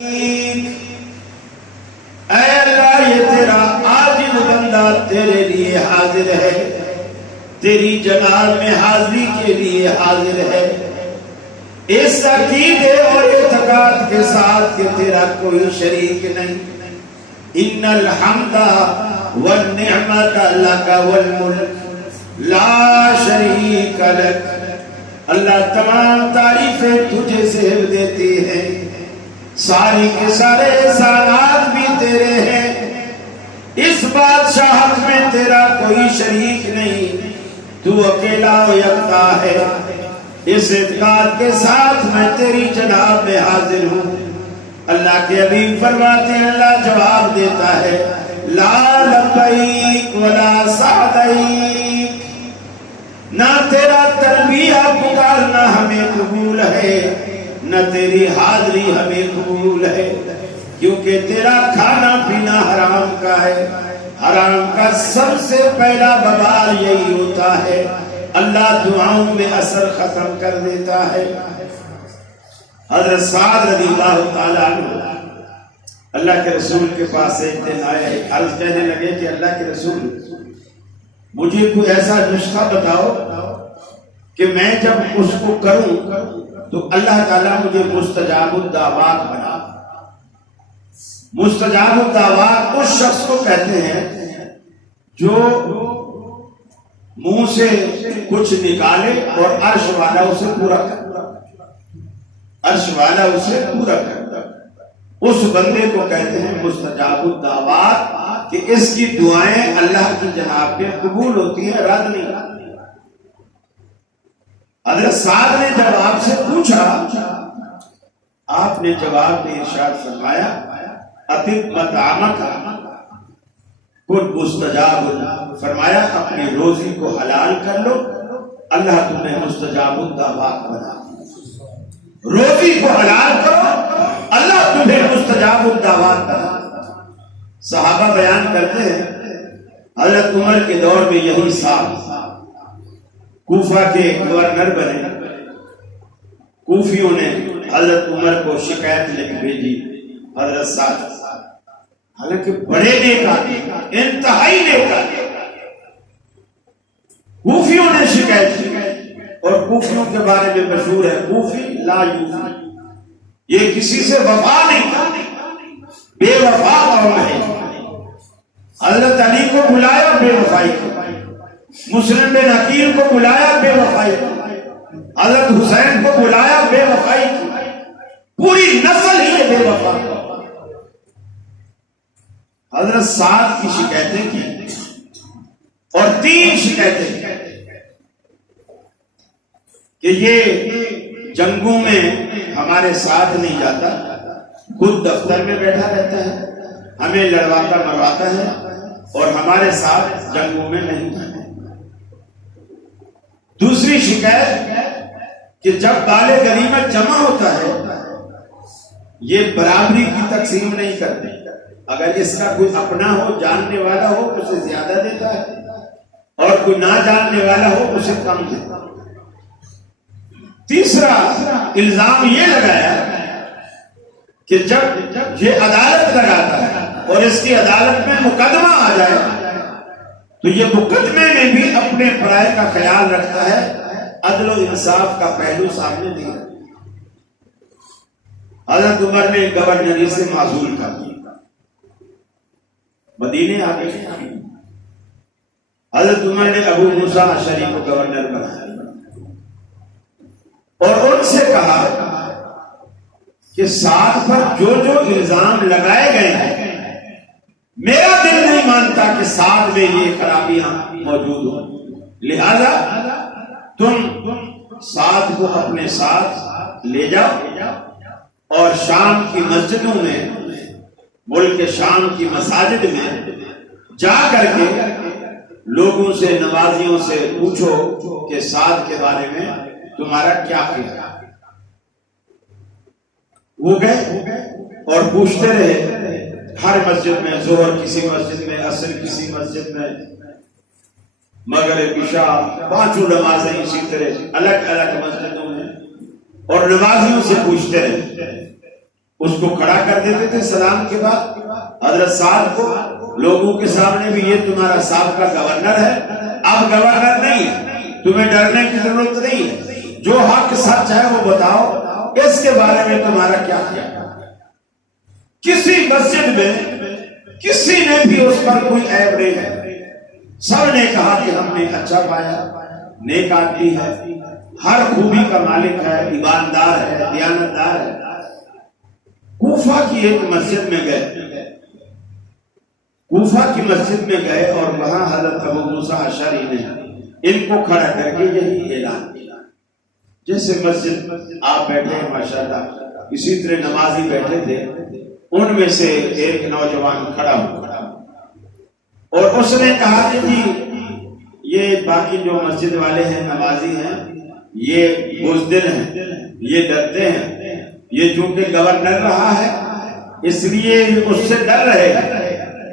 اے اللہ یہ تیرا عاجز بندہ تیرے لیے حاضر ہے، تیری جلال میں حاضری کے لیے حاضر ہے، اس عقیدے اور اعتقاد کے ساتھ کہ تیرا کوئی شریک نہیں۔ ان الحمد والنعمت لک والملک لا شریک لک۔ اللہ تمام تعریفیں تجھے سے دیتی ہیں، ساری کے سارے احسانات بھی تیرے ہیں، اس بادشاہت میں تیرا کوئی شریک نہیں، تو اکیلا و یکتا ہے۔ اس اعتقاد کے ساتھ میں تیری جناب میں حاضر ہوں۔ اللہ کے حبیب فرماتے ہیں، اللہ جواب دیتا ہے، لا لبیک ولا سعدیک، نہ تیرا تلبیہ پکارنا ہمیں قبول ہے، نہ تیری حاضری ہمیں قبول ہے، کیونکہ تیرا کھانا پینا حرام کا ہے۔ حرام کا سب سے پہلا وبال یہی ہوتا ہے، اللہ دعاؤں میں اثر ختم کر دیتا ہے۔ حضرت سعد رضی اللہ تعالیٰ عنہ اللہ کے رسول کے پاس ایک دن آئے، عرض کہنے لگے کہ اللہ کے رسول مجھے کوئی ایسا نسخہ بتاؤ کہ میں جب اس کو کروں تو اللہ تعالیٰ مجھے مستجاب الدعوات بنا۔ مستجاب الدعوات اس شخص کو کہتے ہیں جو منہ سے کچھ نکالے اور عرش والا اسے پورا کرے، عرش والا اسے پورا کرے، اس بندے کو کہتے ہیں مستجاب الدعوات، کہ اس کی دعائیں اللہ کی جناب میں قبول ہوتی ہیں، رد نہیں۔ حضرت سعد نے جب آپ سے پوچھا، آپ نے جواب میں ارشاد فرمایا، اطب مطعمک کن مستجاب، فرمایا اپنی روزی کو حلال کر لو، اللہ تمہیں مستجاب الدعوات بنا۔ روزی کو حلال کرو، اللہ تمہیں مستجاب الدعوات بنا۔ صحابہ بیان کرتے ہیں حضرت عمر کے دور میں یہی صاحب کوفہ کے گورنر بنے، کوفیوں نے حضرت عمر کو شکایت لکھ بھیجی، حضرت سعد حالانکہ بڑے نیک آدمی، انتہائی نیک آدمی، کوفیوں نے شکایت کی، اور کوفیوں کے بارے میں مشہور ہے کوفی لا یوفی، یہ کسی سے وفا نہیں کرتے، بے وفا قوم ہے۔ حضرت علی کو بلایا بے وفائی کو، مسلم بن عقیل کو بلایا بے وفائی کو، حضرت حسین کو بلایا بے وفائی کو، پوری نسل ہی بے وفا۔ حضرت سعد کی شکایتیں کی اور 3 شکایتیں کہ یہ جنگوں میں ہمارے ساتھ نہیں جاتا، خود دفتر میں بیٹھا رہتا ہے، ہمیں لڑواتا مرواتا ہے، اور ہمارے ساتھ جنگوں میں نہیں جاتا۔ دوسری شکایت کہ جب مال غنیمت جمع ہوتا ہے یہ برابری کی تقسیم نہیں کرتے، اگر اس کا کوئی اپنا ہو، جاننے والا ہو، اسے زیادہ دیتا ہے، اور کوئی نہ جاننے والا ہو اسے کم دیتا ہے۔ تیسرا الزام یہ لگایا کہ جب یہ عدالت لگاتا ہے اور اس کی عدالت میں مقدمہ آ جائے تو یہ مقدمے میں بھی اپنے پرائے کا خیال رکھتا ہے، عدل و انصاف کا پہلو سامنے دیا۔ حضرت عمر نے گورنری سے معزول کر دیا، مدینے آ گئے۔ حضرت عمر نے ابو موسیٰ اشعری کو گورنر بنایا اور ان سے کہا کہ سعد پر جو جو الزام لگائے گئے ہیں میرا دل نہیں مانتا کہ سعد میں یہ خرابیاں موجود ہوں، لہذا تم سعد کو اپنے ساتھ لے جاؤ اور شام کی مسجدوں میں، ملک شام کی مساجد میں جا کر کے لوگوں سے، نمازیوں سے پوچھو کہ سعد کے بارے میں تمہارا کیا خیال ہے۔ وہ گئے اور پوچھتے رہے، ہر مسجد میں، ظہر کسی مسجد میں، عصر کسی مسجد میں، مغرب عشاء 5 نمازیں اسی طرح الگ الگ مسجدوں میں، اور نمازیوں سے پوچھتے رہے۔ اس کو کھڑا کر دیتے تھے سلام کے بعد. حضرت سعد کو لوگوں کے سامنے بھی یہ تمہارا صاحب کا گورنر ہے، اب گورنر نہیں ہے، تمہیں ڈرنے کی ضرورت نہیں ہے، جو حق سچ ہے وہ بتاؤ، اس کے بارے میں تمہارا کیا کیا. کسی مسجد میں کسی نے بھی اس پر کوئی عیب نہیں ہے، سب نے کہا کہ ہم نے اچھا پایا، نیک آدمی ہے، ہر خوبی کا مالک ہے، ایماندار ہے، دیانتدار ہے. کوفہ کی ایک مسجد میں گئے، کوفہ کی مسجد میں گئے اور وہاں حضرت ابو موسیٰ اشعری نے ان کو کھڑا کر کے یہی اعلان کیا. جیسے مسجد آپ بیٹھے ہیں ماشاءاللہ، اسی طرح نمازی بیٹھے تھے، ان میں سے ایک نوجوان کھڑا ہوا اور اس نے کہا کہ جی یہ باقی جو مسجد والے ہیں، نمازی ہیں، یہ بزدل ہیں، یہ ڈرتے ہیں، یہ چونکہ گورنر رہا ہے اس لیے اس سے ڈر رہے ہیں.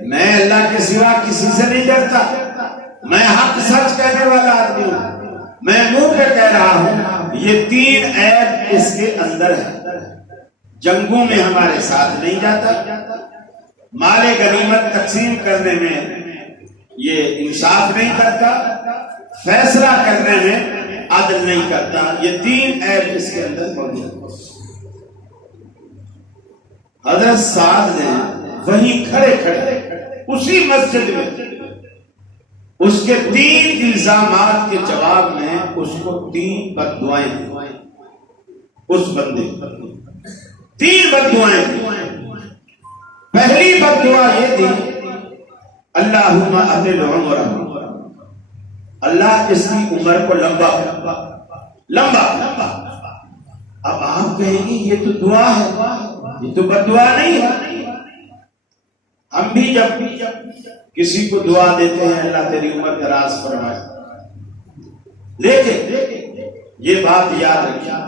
میں اللہ کے سوا کسی سے نہیں ڈرتا، میں حق سچ کہنے والا آدمی ہوں، میں منہ پہ کہہ رہا ہوں. یہ 3 عیب اس کے اندر ہے: جنگوں میں ہمارے ساتھ نہیں جاتا، مال غنیمت تقسیم کرنے میں یہ انصاف نہیں کرتا، فیصلہ کرنے میں عدل نہیں کرتا. یہ 3 عیب اس کے اندر موجود ہے. حضرت سعد نے وہیں کھڑے کھڑے اسی مسجد میں اس کے 3 الزامات کے جواب میں اس کو 3 بددعائیں دی. اس بندے 3 بددعائیں دی. پہلی بددعا یہ دی: اللہم اطل عمرہ، اللہ اس کی عمر کو لمبا. اب آپ کہیں گے یہ تو دعا ہے، یہ تو بددعا نہیں ہے. ہم بھی جب کسی کو دعا دیتے ہیں اللہ تیری عمر دراز فرمائے، لیکن یہ بات یاد رکھیے،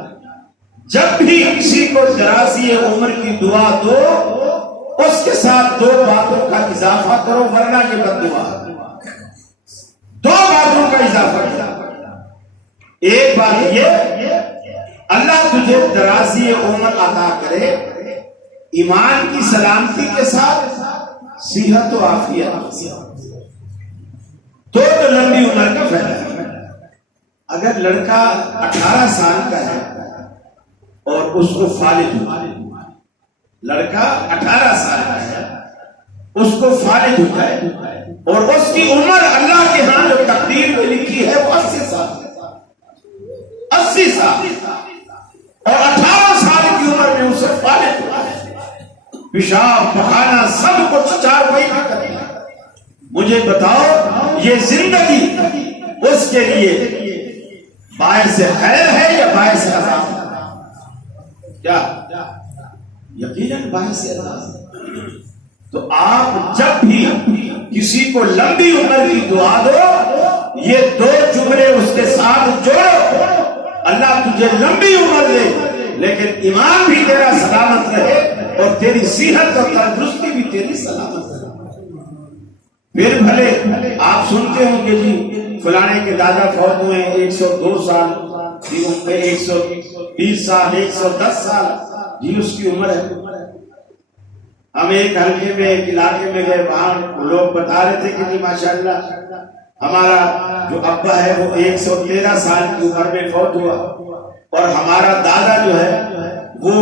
جب بھی کسی کو درازی عمر کی دعا دو اس کے ساتھ 2 باتوں کا اضافہ کرو، ورنہ یہ بددعا. 2 باتوں کا اضافہ کرو. ایک بات یہ اللہ تجھے درازی عمر عطا کرے، ایمان کی سلامتی کے ساتھ، صحت و عافیت، تو لمبی عمر کا فائدہ ہے. اگر لڑکا 18 سال کا ہے اور اس کو فالج ہو، لڑکا 18 سال کا ہے، اس کو فالج ہو جائے اور اس کی عمر اللہ کے ہاں جو تقدیر میں لکھی ہے وہ 80 سال، 80 سال، اور 18 سال کی عمر میں اسے فالج ہو جائے، پیشاب پخانا سب کچھ 4 مہینے میں کرتا ہے. مجھے بتاؤ یہ زندگی اس کے لیے باعث خیر ہے یا باعث عذاب؟ کیا؟ یقیناً باعث عذاب. تو آپ جب بھی کسی کو لمبی عمر کی دعا دو، یہ 2 جملے اس کے ساتھ جوڑو: اللہ تجھے لمبی عمر دے لیکن ایمان بھی تیرا سلامت رہے اور تیری صحت اور تندرستی بھی تیری سلامت رہے. پھر بھلے آپ سنتے ہوں کہ جی فلانے کے دادا فوت ہوئے 102 سال، 120 سال، 110 سال، جی اس کی عمر ہے. ہم ایک حلقے میں ایک علاقے میں گئے، وہاں لوگ بتا رہے تھے کہ جی ماشاءاللہ ہمارا جو ابا ہے وہ 113 سال کی عمر میں فوت ہوا اور ہمارا دادا جو ہے وہ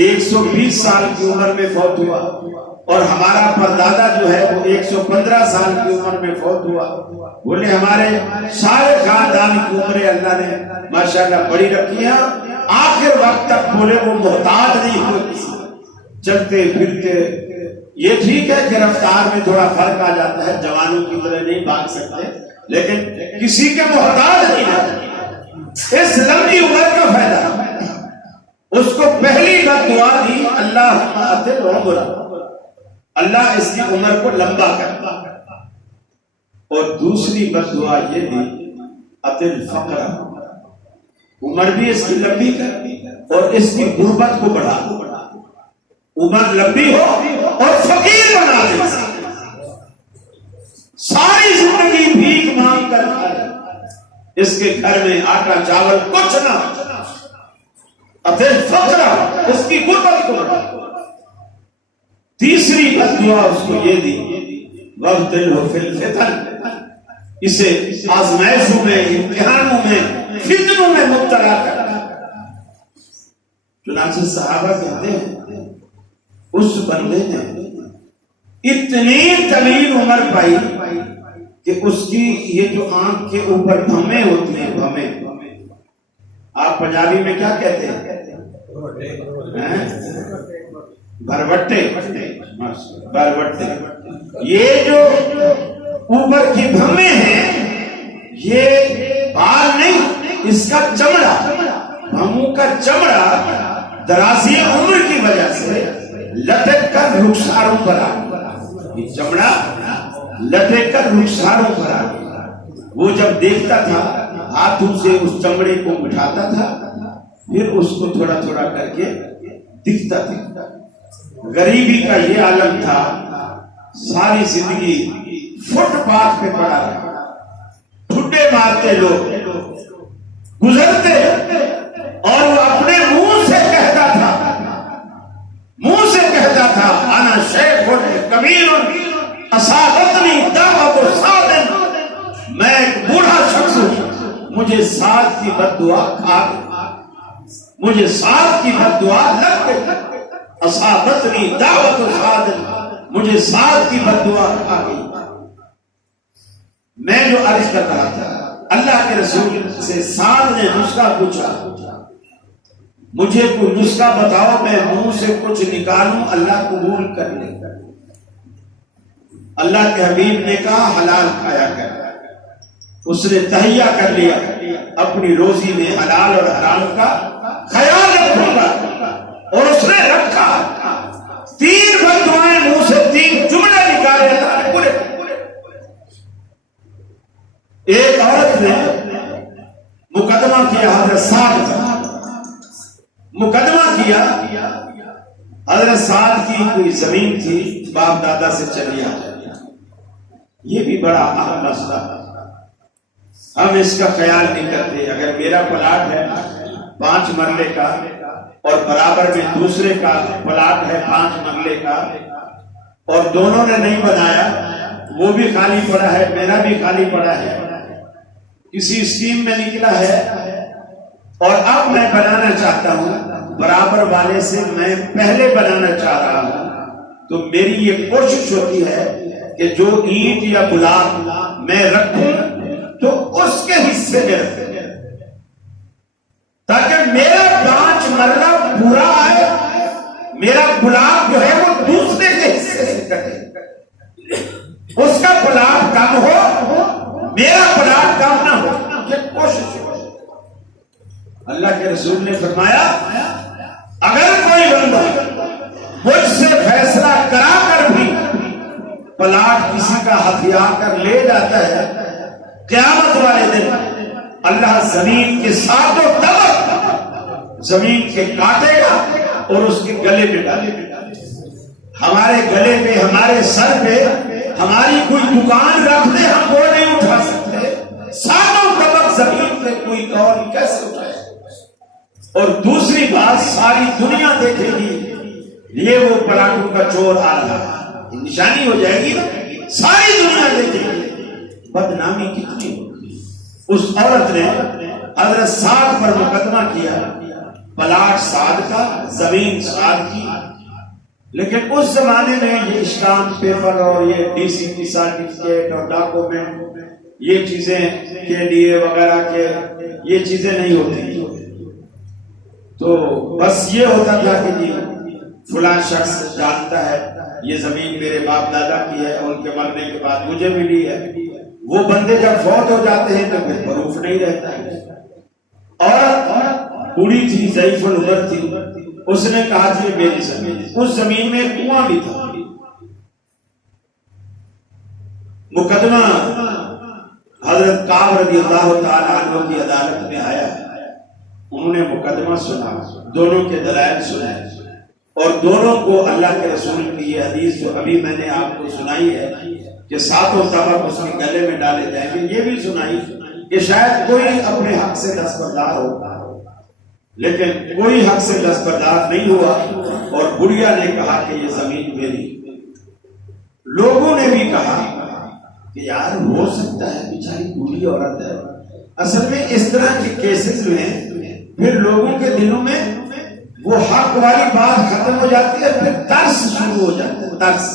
120 سال کی عمر میں فوت ہوا اور ہمارا پردادا جو ہے وہ 115 سال کی عمر میں فوت ہوا. بولے ہمارے سارے خاندان کی عمریں اللہ نے ماشاءاللہ بڑی رکھی ہیں، آخر وقت تک بولے وہ محتاج نہیں ہوئے کسی، چلتے پھرتے. یہ ٹھیک ہے کہ رفتار میں تھوڑا فرق آ جاتا ہے، جوانوں کی طرح نہیں بھاگ سکتے، لیکن کسی کے محتاج نہیں ہے. اس لمبی عمر کا فائدہ اس کو پہلی بات دعا دی: اللہ اطل عمرہ، اللہ اس کی عمر کو لمبا کر. اور دوسری بد دعا یہ دی: اطل فقرہ، عمر بھی اس کی لمبی کر اور اس کی غربت کو بڑھا. عمر لمبی ہو اور فقیر بنا دے، ساری زندگی بھیک مانگ کر کھائے، اس کے گھر میں آٹا چاول کچھ نہ. اطل فقرہ، اس کی غربت کو بڑھا. تیسری بددعا اس کو یہ دی وَابْتِلْهُ فِي الْفِتَنِ، اسے آزمائشوں میں، امتحانوں میں، فتنوں میں مبتلا کر۔ چنانچہ صحابہ کہتے ہیں اس بندے نے اتنی طویل عمر پائی کہ اس کی یہ جو آنکھ کے اوپر بھمیں ہوتی ہیں، بھمیں، آپ پنجابی میں کیا کہتے ہیں؟ بھروٹے، بھروٹے، یہ جو اوپر کی بھمیں ہیں یہ بال نہیں، اس کا چمڑا، بھموں کا چمڑا درازی عمر کی وجہ سے لٹک کر رخساروں پر آ گیا، یہ چمڑا لٹک کر رخساروں پر آ گیا۔ وہ جب دیکھتا تھا ہاتھوں سے اس چمڑے کو مٹھاتا تھا، پھر اس کو تھوڑا تھوڑا کر کے دکھتا تھا۔ غریبی کا یہ عالم تھا، ساری زندگی فٹ پاتھ پہ پڑا رہا، ٹھڈے مارتے لوگ گزرتے، اور وہ اپنے منہ سے کہتا تھا، انا شیخ کبیر اصابتنی دعوت صاد، میں ایک بوڑھا شخص ہوں، مجھے سات کی بد دعا کھا گئی، مجھے سات کی بد دعا لگ گئی، اصابتنی دعوت صاد، مجھے سات کی بد دعا کھا گئی۔ میں جو عرض کر رہا تھا، اللہ کے رسول سے سعد نے نسخہ پوچھا، مجھے کوئی نسخہ بتاؤ میں منہ سے کچھ نکالوں اللہ قبول کر لے۔ اللہ کے حبیب نے کہا حلال کھایا کر۔ اس نے تہیہ کر لیا، اپنی روزی میں حلال اور حرام کا خیال رکھوں گا، اور اس نے رکھا۔ تین بد دعائیں منہ سے، تین جملے نکالے اللہ نے پورے۔ ایک عورت نے مقدمہ کیا حضرت سعد کا، مقدمہ کیا حضرت سعد کی کوئی زمین تھی باپ دادا سے چلی آ جائے۔ یہ بھی بڑا اہم مسئلہ ہے، ہم اس کا خیال نہیں کرتے۔ اگر میرا پلاٹ ہے 5 مرلے کا اور برابر میں دوسرے کا پلاٹ ہے 5 مرلے کا، اور دونوں نے نہیں بنایا، وہ بھی خالی پڑا ہے میرا بھی خالی پڑا ہے، کسی اسکیم میں نکلا ہے، اور اب میں بنانا چاہتا ہوں، برابر والے سے میں پہلے بنانا چاہ رہا ہوں، تو میری یہ کوشش ہوتی ہے کہ جو اینٹ یا بلاک میں رکھوں تو اس کے حصے میں رکھوں، تاکہ میرا 5 مرلہ پورا آئے، میرا بلاک جو ہے وہ دوسرے کے حصے سے کٹے، اس کا بلاک کم ہو، میرا بلاک کم نہ ہو، یہ کوشش ہو۔ اللہ کے رسول نے فرمایا اگر کوئی بندہ مجھ سے فیصلہ کرا کر بھی پلاٹ کسی کا ہتھیار کر لے جاتا ہے، قیامت والے دن اللہ زمین کے ساتوں طبق زمین کے کاٹے گا اور اس کے گلے پہ ڈالے گا۔ ہمارے گلے پہ، ہمارے سر پہ ہماری کوئی دکان رکھ دے، ہم وہ نہیں اٹھا سکتے، ساتوں طبق زمین پہ کوئی کون کیسے اٹھائے؟ اور دوسری بات، ساری دنیا دیکھے گی یہ وہ پلاٹوں کا چور آ رہا ہے، نشانی ہو جائے گی نا، ساری دنیا دیکھے گی، بدنامی کتنی ہوگی۔ اس عورت نے حضرت سعد پر مقدمہ کیا، پلاٹ سعد کا، زمین سعد کی، لیکن اس زمانے میں یہ اسٹامپ پیپر اور یہ ڈی سی کی سرٹیفکیٹ اور ڈاکومنٹ، یہ چیزیں کے لیے وغیرہ کے یہ چیزیں نہیں ہوتی، تو بس یہ ہوتا تھا کہ جی فلاں شخص جانتا ہے یہ زمین میرے باپ دادا کی ہے، ان کے مرنے کے بعد مجھے ملی ہے۔ وہ بندے جب فوت ہو جاتے ہیں تو پھر پروف نہیں رہتا ہے۔ اور بوڑھی تھی، ضعیف العمر تھی، اس نے کہا تھی میری زمین، اس زمین میں کنواں بھی تھا۔ مقدمہ حضرت کعب رضی اللہ تعالی عنہ کی عدالت میں آیا، انہوں نے مقدمہ سنا، دونوں کے دلائل سنائے، اور دونوں کو اللہ کے رسول کی یہ حدیث جو ابھی میں نے آپ کو سنائی ہے کہ ساتوں طبق اس کے گلے میں ڈالے جائیں گے، یہ بھی سنائی کہ شاید کوئی اپنے حق سے دستبردار ہوتا، لیکن کوئی حق سے دستبردار نہیں ہوا اور بڑھیا نے کہا کہ یہ زمین میری. لوگوں نے بھی کہا کہ یار ہو سکتا ہے بیچاری بوڑھی عورت ہے. اصل میں اس طرح کے کیسز میں پھر لوگوں کے دلوں میں وہ حق والی بات ختم ہو جاتی ہے, پھر ترس شروع ہو جاتا ہے. ترس,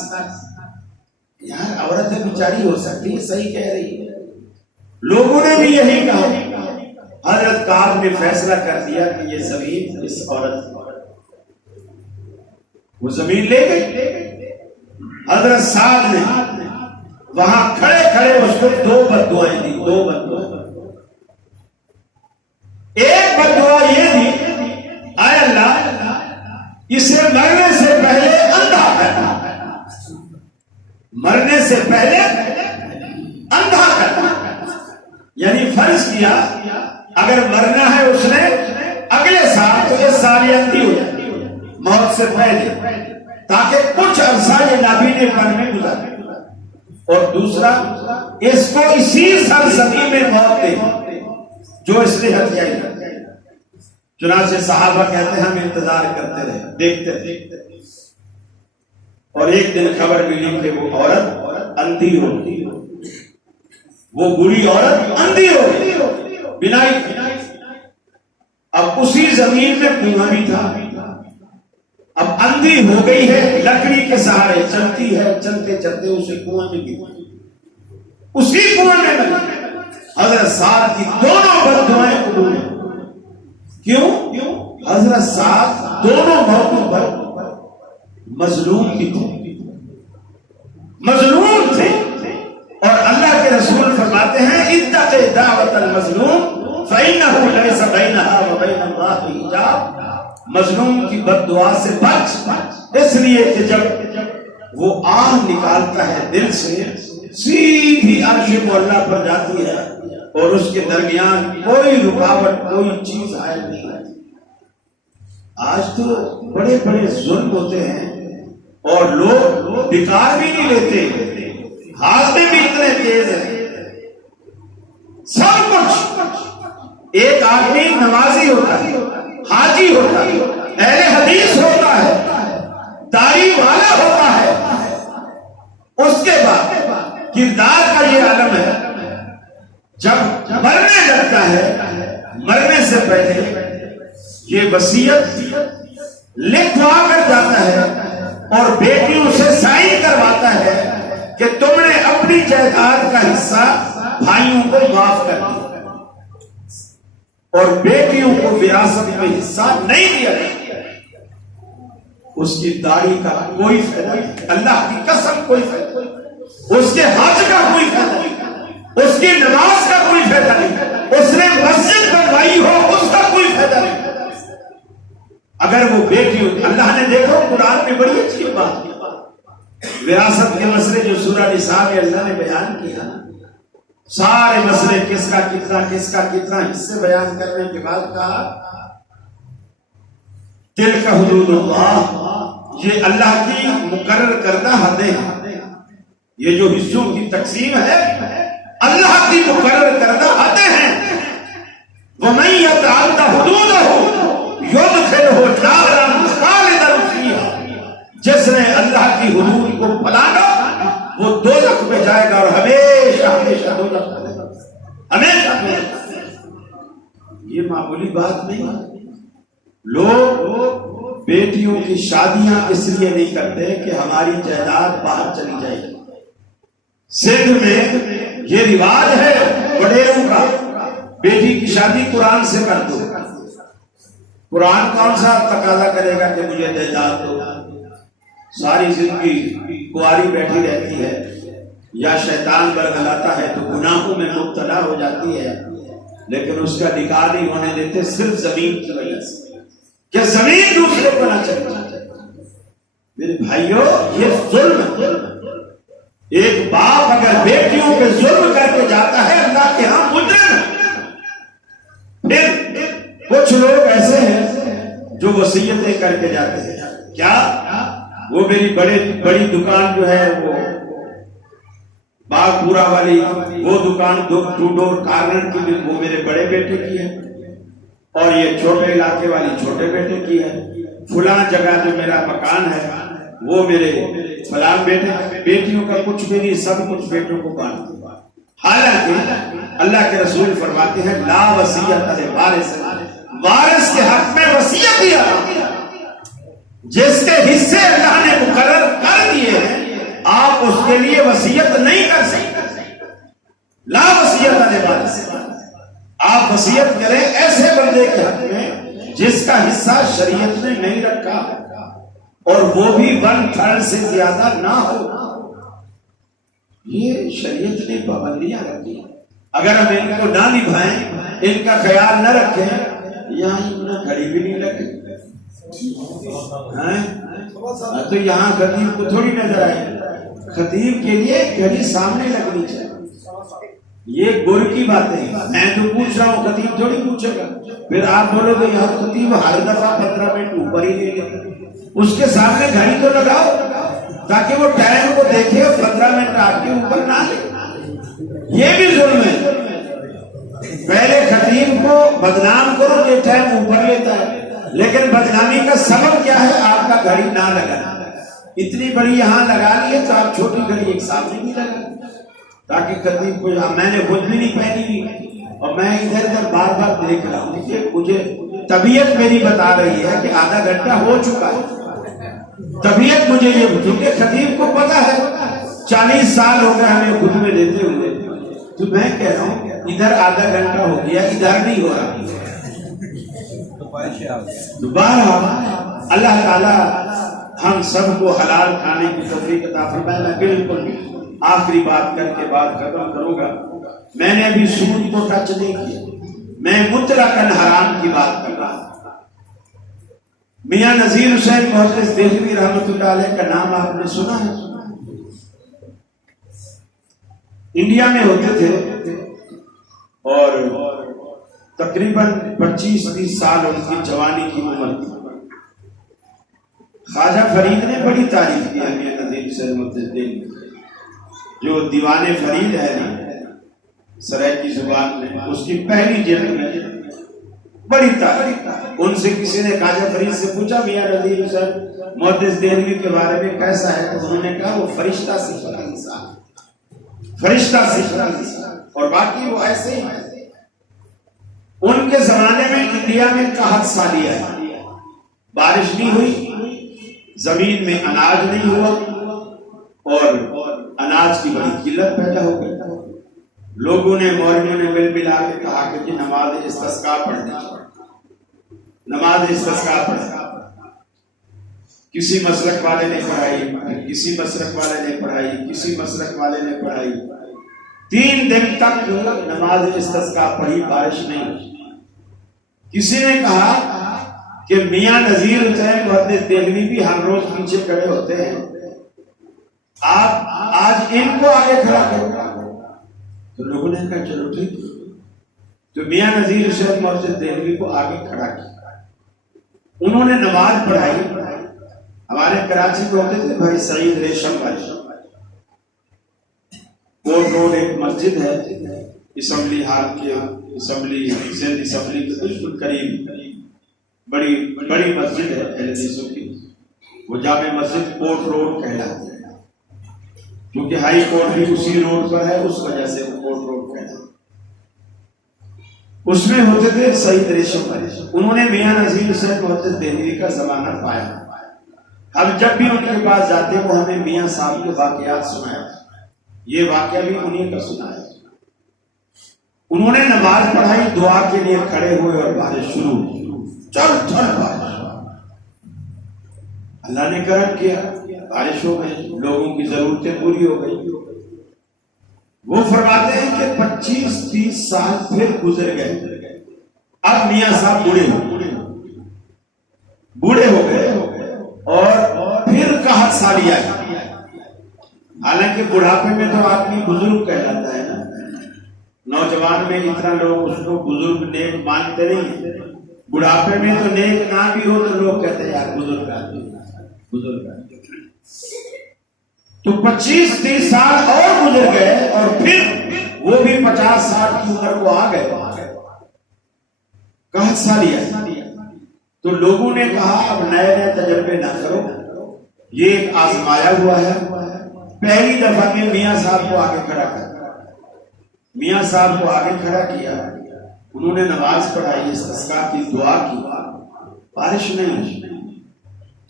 یار عورت ہے بیچاری, ہو سکتی ہے, صحیح کہہ رہی ہے. لوگوں نے بھی یہی کہا. حضرت کعب نے فیصلہ کر دیا کہ یہ زمین اس عورت, وہ زمین لے گئی. حضرت سعد نے وہاں کھڑے کھڑے اس کو 2 بد دعائیں دی. 2 بد دعائیں. ایک بد دعا یہ دی, اے اللہ اسے مرنے سے پہلے اندھا کرنا, مرنے سے پہلے اندھا کرنا. یعنی فرض کیا اگر مرنا ہے اس نے اگلے سال تو اس سال یہ اندھی ہو جائے موت سے پہلے, تاکہ کچھ عرصہ یہ نابینے پن میں گزارے. اور دوسرا اس کو اسی سرزمین میں موت دے جو اس نے ہتھیائی. چنانچہ صحابہ کہتے ہیں ہم انتظار کرتے رہے, دیکھتے رہے, اور ایک دن خبر ملی کہ وہ عورت اندھی ہو گئی, وہ بوڑھی عورت اندھی ہو گئی بنائی. اب اسی زمین میں کنواں بھی تھا, اب اندھی ہو گئی ہے, لکڑی کے سہارے چلتی ہے, چلتے چلتے اسے کنواں میں گر گئی, اسی کنواں میں گئی. حضرت سعد کی دونوں بد دعائیں قبول ہیں. کیوں؟ حضرت سعد دونوں موقعوں پر مظلوم بھی تھے, مظلوم تھے. اور اللہ کے رسول فرماتے ہیں اتق دعوت المظلوم فإنه ليس بينها وبين الله حجاب. مظلوم کی بد دعا سے بچ, اس لیے کہ جب وہ آہ نکالتا ہے دل سے سیدھی عرش مولا پر جاتی ہے اور اس کے درمیان کوئی رکاوٹ, کوئی چیز حائل نہیں ہے. آج تو بڑے بڑے ظلم ہوتے ہیں اور لوگ بیکار بھی نہیں لیتے, ہاتھ میں بھی اتنے تیز ہیں. سب کچھ, ایک آدمی نمازی ہوتا ہے, حاجی ہوتا ہے, اہل حدیث ہوتا ہے, داعی والا ہوتا ہے, اس کے بعد کردار کا یہ عالم ہے. جب مرنے لگتا ہے, مرنے سے پہلے یہ وصیت لکھوا کر جاتا ہے اور بیٹیوں سے سائن کرواتا ہے کہ تم نے اپنی جائیداد کا حصہ بھائیوں کو معاف کر دیا اور بیٹیوں کو وراثت میں حصہ نہیں دیا. اس کی داڑھی کا کوئی فائدہ نہیں, اللہ کی قسم کوئی فائدہ نہیں, اس کے حج کا کوئی فائدہ نہیں, اس کی نماز کا کوئی فائدہ نہیں, اس نے مسجد بنوائی ہو اس کا کوئی فائدہ نہیں. اگر وہ بیٹی, اللہ نے دیکھو قرآن میں بڑی اچھی بات کی, وراثت کے مسئلے جو سورہ نساء میں اللہ نے بیان کیا, سارے مسئلے کس کا کتنا حصے بیان کرنے کے بعد کہا تلک حدود اللہ, یہ اللہ کی مقرر کردہ حدیں ہیں. یہ جو حصوں کی تقسیم ہے اللہ کی مقرر کردہ حدیں ہیں. وَمَن يَتَعَدَّ حُدُودَهُ يُدْخِلْهُ نَارًا خَالِدًا فِيهَا, جس نے اللہ کی حدود کو پلانا وہ دوزخ میں جائے گا اور ہمیشہ ہمیشہ دوزخ میں رہے گا, ہمیشہ. یہ معمولی بات نہیں ہے. لوگ بیٹیوں کی شادیاں اس لیے نہیں کرتے کہ ہماری جائیداد باہر چلی جائے گی. سندھ میں یہ رواج ہے وڈیروں کا, بیٹی کی شادی قرآن سے کر دو. قرآن کون سا تقاضا کرے گا کہ مجھے جائیداد دو؟ ساری زندگی کنواری بیٹھی رہتی ہے, یا شیطان برگلاتا ہے تو گناہوں میں مبتلا ہو جاتی ہے, لیکن اس کا نکاح نہیں ہونے دیتے صرف زمین کی وجہ سے کہ زمین دوسرے کو نہ چلے. میرے بھائیوں, یہ ظلم ہے. ایک باپ اگر بیٹیوں پہ ظلم کر کے جاتا ہے اللہ کے ہاں مجرم ہے. پھر کچھ لوگ ایسے ہیں جو وصیتیں کر کے جاتے ہیں, کیا وہ میری بڑی دکان جو ہے وہ باغ پورا والی, وہ دکان 2 ڈور کارنر کی وہ میرے بڑے بیٹے کی ہے, اور یہ چھوٹے علاقے والی چھوٹے بیٹے کی ہے، فلاں جگہ جو میرا مکان ہے وہ میرے فلاں بیٹے، بیٹیوں کا کچھ بھی نہیں، سب کچھ بیٹوں کو بانٹ دو۔ حالانکہ اللہ کے رسول فرماتے ہیں لا وصیت لوارث، وارث کے حق میں وصیت ہی حرام ہے۔ جس کے حصے اللہ نے مقرر کر دیے ہیں آپ اس کے لیے وصیت نہیں کر سکتے۔ لا وصیت لوارث، آپ وصیت کریں ایسے بندے کے حق میں جس کا حصہ شریعت نے نہیں رکھا اور وہ بھی 1/3 سے زیادہ نہ ہو۔ یہ شریعت نے پابندیاں رکھی، اگر ہم ان کو نہ نبھائیں، ان کا خیال نہ رکھیں، یہاں انہیں گھڑی بھی نہیں لگے تو یہاں خطیب کو تھوڑی نظر آئے، خطیب کے لیے گھڑی سامنے لگنی چاہیے۔ یہ گر کی باتیں ہیں، میں تو پوچھ رہا ہوں، خطیب تھوڑی پوچھے گا۔ پھر آپ بولو گے یہاں خطیب ہر دفعہ 15 منٹ اوپر ہی لے لے، اس کے سامنے گھڑی تو لگاؤ تاکہ وہ ٹائم کو دیکھے اور 15 منٹ آپ کے اوپر نہ لے۔ یہ بھی ظلم ہے، پہلے خطیب کو بدنام کرو کہ ٹائم اوپر لیتا ہے، لیکن بدنامی کا سبب کیا ہے؟ آپ کا گھڑی نہ لگا، اتنی بڑی یہاں لگا لی ہے تو آپ چھوٹی گھڑی ایک سامنے نہیں لگا تاکہ خطیب کو، میں نے خود بھی نہیں پہنی ہوئی اور میں ادھر ادھر بار بار دیکھ رہا ہوں کہ مجھے طبیعت میری بتا رہی ہے کہ آدھا گھنٹہ ہو چکا ہے، طبیعت مجھے یہ، کیونکہ خطیب کو پتا ہے 40 سال ہو گئے ہمیں خطبے دیتے ہوئے، تو میں کہہ رہا ہوں ادھر آدھا گھنٹہ ہو گیا، ادھر نہیں ہو رہا۔ دوبارہ اللہ تعالی ہم سب کو حلال کھانے کی توفیق عطا فرمائے۔ میں بالکل آخری بات کر کے بات ختم کروں گا، میں نے ابھی سود کو ٹچ نہیں کیا، میں مطلقاً حرام کی بات کر رہا ہوں۔ میاں نذیر حسین محدث دہلوی رحمۃ اللہ علیہ کا نام آپ نے سنا ہے؟ انڈیا میں ہوتے تھے اور تقریباً 25-30 سال ان کی جوانی کی عمر تھی۔ خواجہ فرید نے بڑی تعریف کی ہے میاں نذیر حسین محدث دہلوی، جو دیوان فرید ہے نا سرائکی زبان میں، اس کی پہلی جلد میں بڑی تعریف۔ ان سے کسی نے خواجہ فرید سے پوچھا میاں نذیر حسین محدث دہلوی کے بارے میں کیسا ہے، تو انہوں نے کہا وہ فرشتہ سے فرا انسان، فرشتہ سے فرا انسان، اور باقی وہ ایسے ہی ہیں۔ ان کے زمانے میں انڈیا میں قحط سالی آئی، بارش نہیں ہوئی، زمین میں اناج نہیں ہوا اور اناج کی بڑی قلت پیدا ہو گئی۔ لوگوں نے، مولویوں نے مل ملا کے کہا کہ جی نماز استسقاء پڑھنی چاہیے، نماز استسقاء پڑھیں۔ کسی مسلک والے نے پڑھائی، کسی مسلک والے نے پڑھائی، کسی مسلک والے نے پڑھائی، 3 دن تک نماز استسقاء پڑھی، بارش نہیں۔ کسی نے کہا کہ میاں نذیر حسین محدث دہلوی بھی ہر روز پیچھے کھڑے ہوتے ہیں، آپ آج ان کو آگے کھڑا کرو، تو لوگوں نے کہا چلو ٹھیک، تو میاں نذیر حسین محدث دہلوی کو آگے کھڑا کیا، انہوں نے نماز پڑھائی۔ ہمارے کراچی میں ہوتے تھے بھائی سعید ریشم بھائی، کوٹ روڈ ایک مسجد ہے اسمبلی ہال کے، اسمبلی سندھ اسمبلی کے بالکل قریب، بڑی مسجد ہے اہل حدیثوں کی، وہ جامع مسجد کوٹ روڈ کہلاتی ہے، کیونکہ ہائی کورٹ بھی اسی روڈ پر ہے، اس وجہ سے وہ کوٹ روڈ کہلاتی ہے۔ اس میں ہوتے تھے سعید ریشم بھائی، انہوں نے میاں نذیر حسین محدث دہلوی کا زمانہ پایا۔ اب جب بھی ان کے پاس جاتے وہ ہمیں میاں صاحب کے واقعات سنایا، یہ واقعہ بھی انہیں کا سنایا۔ انہوں نے نماز پڑھائی، دعا کے لیے کھڑے ہوئے اور بارش شروع ہوئی، چل بارش، اللہ نے کرم کیا، بارش ہو گئی، لوگوں کی ضرورتیں پوری ہو گئی۔ وہ فرماتے ہیں کہ 25-30 سال پھر گزر گئے، اب میاں صاحب بوڑھے ہو گئے اور پھر قحط سالی آئی۔ حالانکہ بڑھاپے میں تو آدمی بزرگ کہلاتا ہے نا، نوجوان میں اتنا لوگ اس کو بزرگ نیک مانتے نہیں، بڑھاپے میں تو نیک نہ بھی ہو تو لوگ کہتے ہیں یار بزرگ آدمی، بزرگ آدمی۔ تو 25-30 سال اور گزر گئے اور پھر وہ بھی 50-60 کی عمر کو آ گئے، قحط سا لیا تو لوگوں نے کہا اب نئے نئے تجربے نہ کرو، یہ ایک آزمایا ہوا ہے۔ پہلی دفعہ میں میاں صاحب کو آگے کھڑا کر، میاں صاحب کو آگے کھڑا کیا، انہوں نے نماز پڑھائی، استسقاء کی دعا کی، بارش نہیں ہوئی،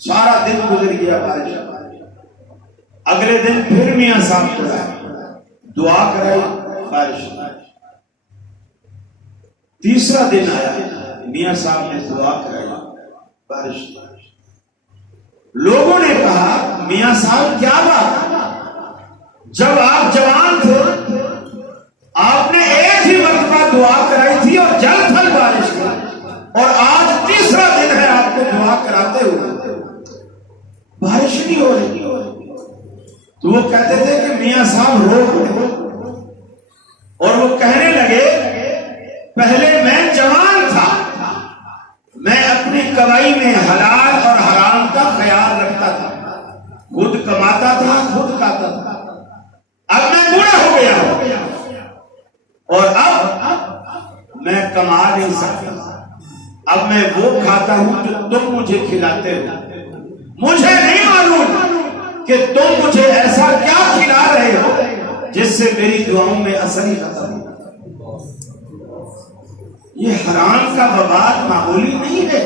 سارا دن گزر گیا بارش۔ اگلے دن پھر میاں صاحب کو دعا کرائی، بارش۔ تیسرا دن آیا، میاں صاحب نے دعا کرائی، بارش۔ لوگوں نے کہا میاں صاحب کیا بات، جب آپ جوان تھے آپ نے ایک ہی مرتبہ دعا کرائی تھی اور جل تھل بارش کی، اور آج تیسرا دن ہے آپ کو دعا کراتے ہوئے بارش نہیں ہو رہی۔ تو وہ کہتے تھے کہ میاں صاحب روک لیں، اور وہ کہنے لگے پہلے میں جوان تھا، میں اپنی کمائی میں حلال اور حرام کا خیال رکھتا تھا، خود کماتا تھا خود کھاتا تھا۔ اب میں بوڑھا ہو گیا ہوں اور اب میں کما نہیں سکتا، اب میں وہ کھاتا ہوں جو تم مجھے کھلاتے ہو، مجھے نہیں معلوم کہ تم مجھے ایسا کیا کھلا رہے ہو جس سے میری دعاؤں میں اثر ہی ختم ہو۔ یہ حرام کا وبال معمولی نہیں ہے۔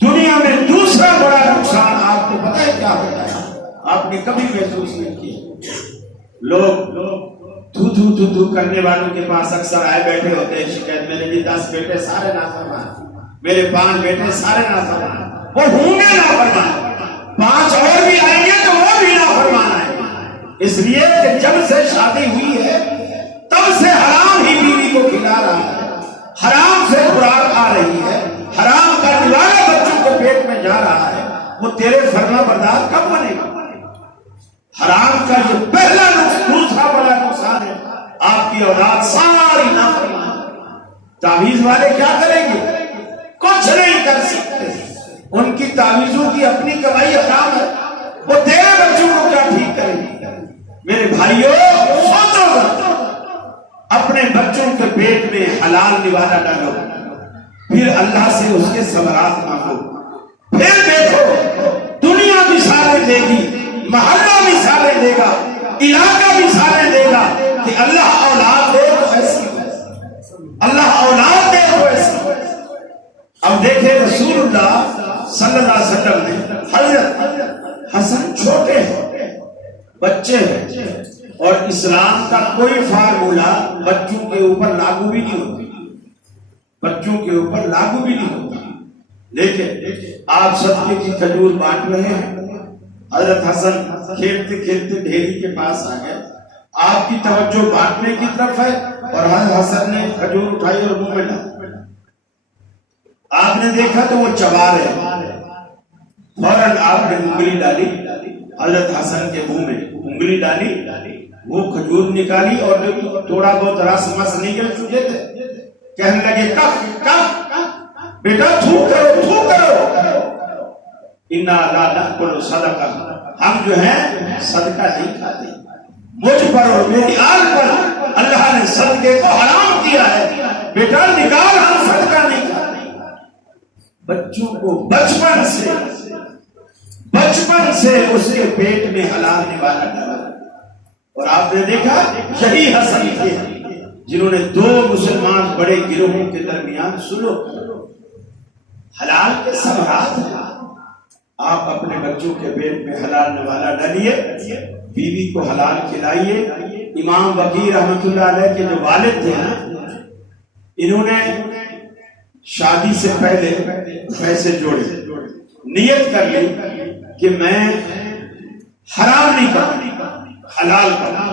دنیا میں دوسرا بڑا نقصان آپ کو پتہ ہے کیا ہوتا ہے؟ آپ نے کبھی محسوس نہیں کیا؟ لوگ تھو تھو تھو تھو کرنے والوں کے پاس اکثر آئے بیٹھے ہوتے ہیں شکایت، میرے جی 10 بیٹے سارے نافرمان، میرے 5 بیٹے سارے نافرمان، وہ ہوں گے نافرمان، 5 اور بھی آئیں گے تو وہ بھی نافرمان آئیں گے، اس لیے کہ جب سے شادی ہوئی ہے تب سے حرام ہی بیوی کو کھلا رہا ہے، حرام سے خوراک آ رہی ہے، حرام کا نوالا بچوں کے پیٹ میں جا رہا ہے، وہ تیرے فرما بردار کب بنے گا؟ حرام کا یہ پہلا دوسرا بڑا نقصان ہے، آپ کی اولاد ساری نافرمان۔ تعویذ والے کیا کریں گے؟ کچھ نہیں کر سکتے، ان کی تعویذوں کی اپنی کمائی حرام ہے، وہ تیرے بچوں کو کیا ٹھیک کریں گے؟ میرے بھائیوں سوچو گا، اپنے بچوں کے پیٹ میں حلال نوالا ڈالو، پھر اللہ سے اس کے ثمرات مانگو، پھر دیکھو دنیا مثالیں دے گی، محلہ مثالیں دے گا، علاقہ مثالیں دے گا کہ اللہ اولاد دے تو ایسی، اللہ اولاد دے تو ایسی۔ اب دیکھیں رسول اللہ صلی اللہ علیہ وسلم نے حضرت حسن چھوٹے ہیں، بچے ہیں، اور اسلام کا کوئی فارمولہ بچوں کے اوپر لاگو بھی نہیں ہوتا، بچوں کے اوپر لاگو بھی نہیں ہوتا، لیکن آپ صدقے کی کھجور بانٹ رہے ہیں، حضرت حسن کھیلتے کھیلتے ڈھیری کے پاس آ گئے، آپ کی توجہ بانٹنے کی طرف ہے اور حضرت حسن نے کھجور اٹھائی اور منہ میں ڈالی، آپ نے دیکھا تو وہ چبا رہے، فوراً آپ نے انگلی ڈالی، حضرت حسن کے منہ میں انگلی ڈالی، وہ کھجور نکالی اور جو تھوڑا بہت رس مس نکل چکے تھے کہنے لگے کف کف بیٹا تھوک کرو تھوک کرو، انا لا ناکل صدقہ، ہم جو ہیں صدقہ نہیں کھاتے، مجھ پر اور میری آل پر اللہ نے صدقے کو حرام کیا ہے، بیٹا نکال، ہم صدقہ نہیں کھاتے۔ بچوں کو بچپن سے اس کے پیٹ میں حلال نوالا ڈالا، اور آپ نے دیکھا یہی حسن تھے جنہوں نے 2 مسلمان بڑے گروہوں کے درمیان سلوک کیا۔ حلال کے ثمرات، آپ اپنے بچوں کے پیٹ میں حلال نوالا ڈالیے، بیوی کو حلال کھلائیے۔ امام وقی رحمۃ اللہ علیہ کے جو والد تھے نا، انہوں نے شادی سے پہلے پیسے جوڑے، نیت کر لی کہ میں حرام نہیں کروں، حلال کروں۔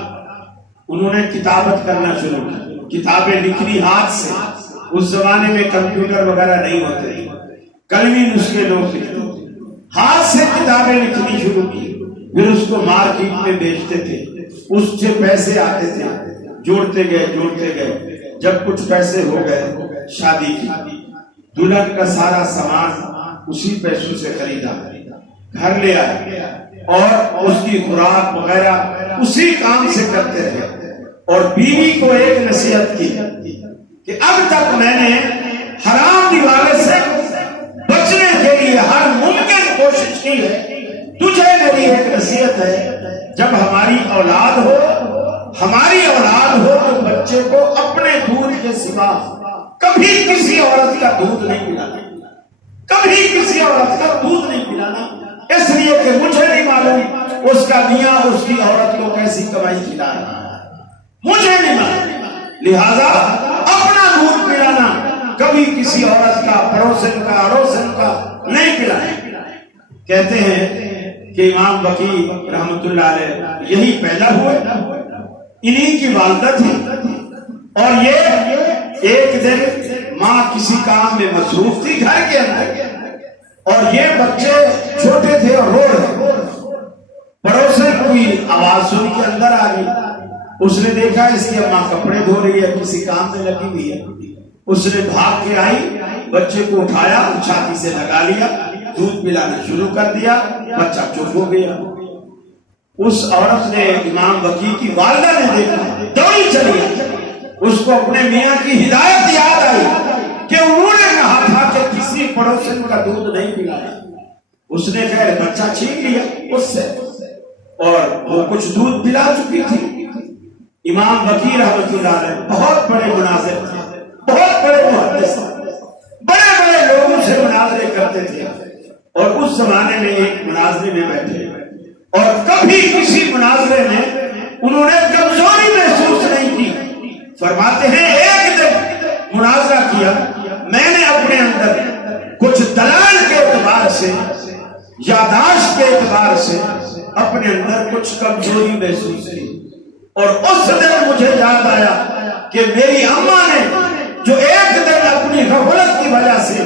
انہوں نے کتابت کرنا شروع کی، کتابیں لکھنی ہاتھ سے، اس زمانے میں کمپیوٹر وغیرہ نہیں ہوتے، قلمی نسخے لوگ لکھتے، ہاتھ سے کتابیں لکھنی شروع کی، پھر اس کو مارکیٹ میں بیچتے تھے، اس سے پیسے آتے تھے، جوڑتے گئے، جب کچھ پیسے ہو گئے شادی کی، دلہن کا سارا سامان اسی پیسوں سے خریدا، گھر لے آئے اور اس کی خوراک وغیرہ اسی کام سے کرتے رہے، اور بیوی کو ایک نصیحت کی کہ اب تک میں نے حرام دیوارے سے بچنے کے لیے ہر ممکن کوشش کی ہے. تجھے میری ایک نصیحت ہے، جب ہماری اولاد ہو تو بچے کو اپنے دودھ کے سوا کبھی کسی عورت کا دودھ نہیں پلانا، کبھی کسی عورت کا دودھ نہیں پلانا، اس لیے کہ مجھے نہیں معلوم اس کا میاں اس کی عورت کو کیسی کمائی کھلا رہا ہے، مجھے نہیں معلوم. لہذا اپنا دودھ پلانا، کبھی کسی عورت کا پڑوسن کا اڑوسن کا نہیں پلانا. کہتے ہیں کہ امام وکیع رحمت اللہ علیہ یہی پیدا ہوئے، انہی کی والدہ تھی، اور یہ ایک دن ماں کسی کام میں مصروف تھی گھر کے اندر، اور یہ بچے چھوٹے تھے اور رو رہے. پڑوسن کوئی آواز سن کے اندر آ گئی. اس نے دیکھا اس کی اماں کپڑے دھو رہی ہے، کسی کام میں لگی ہوئی ہے. اس نے بھاگ کے آئی، بچے کو اٹھایا، چھاتی سے لگا لیا، دودھ پلانا شروع کر دیا، بچہ چپ ہو گیا. اس عورت نے، امام وکیع کی والدہ نے دیکھا، دوڑی چلی. اس کو اپنے میاں کی ہدایت یاد آئی کہ انہوں نے کہا تھا کہ کسی پڑوسن کا دودھ نہیں پلانا. اس نے خیر بچہ چھین لیا اس سے، اور وہ کچھ دودھ پلا چکی تھی. امام وکیع رحمۃ اللہ علیہ بہت بڑے مناظر تھے، بہت بڑے محدث، بڑے بڑے لوگوں سے مناظرے کرتے تھے. اور اس زمانے میں ایک مناظرے میں بیٹھے، اور کبھی کسی مناظرے میں انہوں نے کمزوری محسوس نہیں کی. فرماتے ہیں ایک دن مناظرہ کیا، میں نے اپنے اندر کچھ دلائل کے اعتبار سے، یاداشت کے اعتبار سے اپنے اندر کچھ کمزوری محسوس کی. اور اس دن مجھے یاد آیا کہ میری اماں نے جو ایک دن اپنی غفلت کی وجہ سے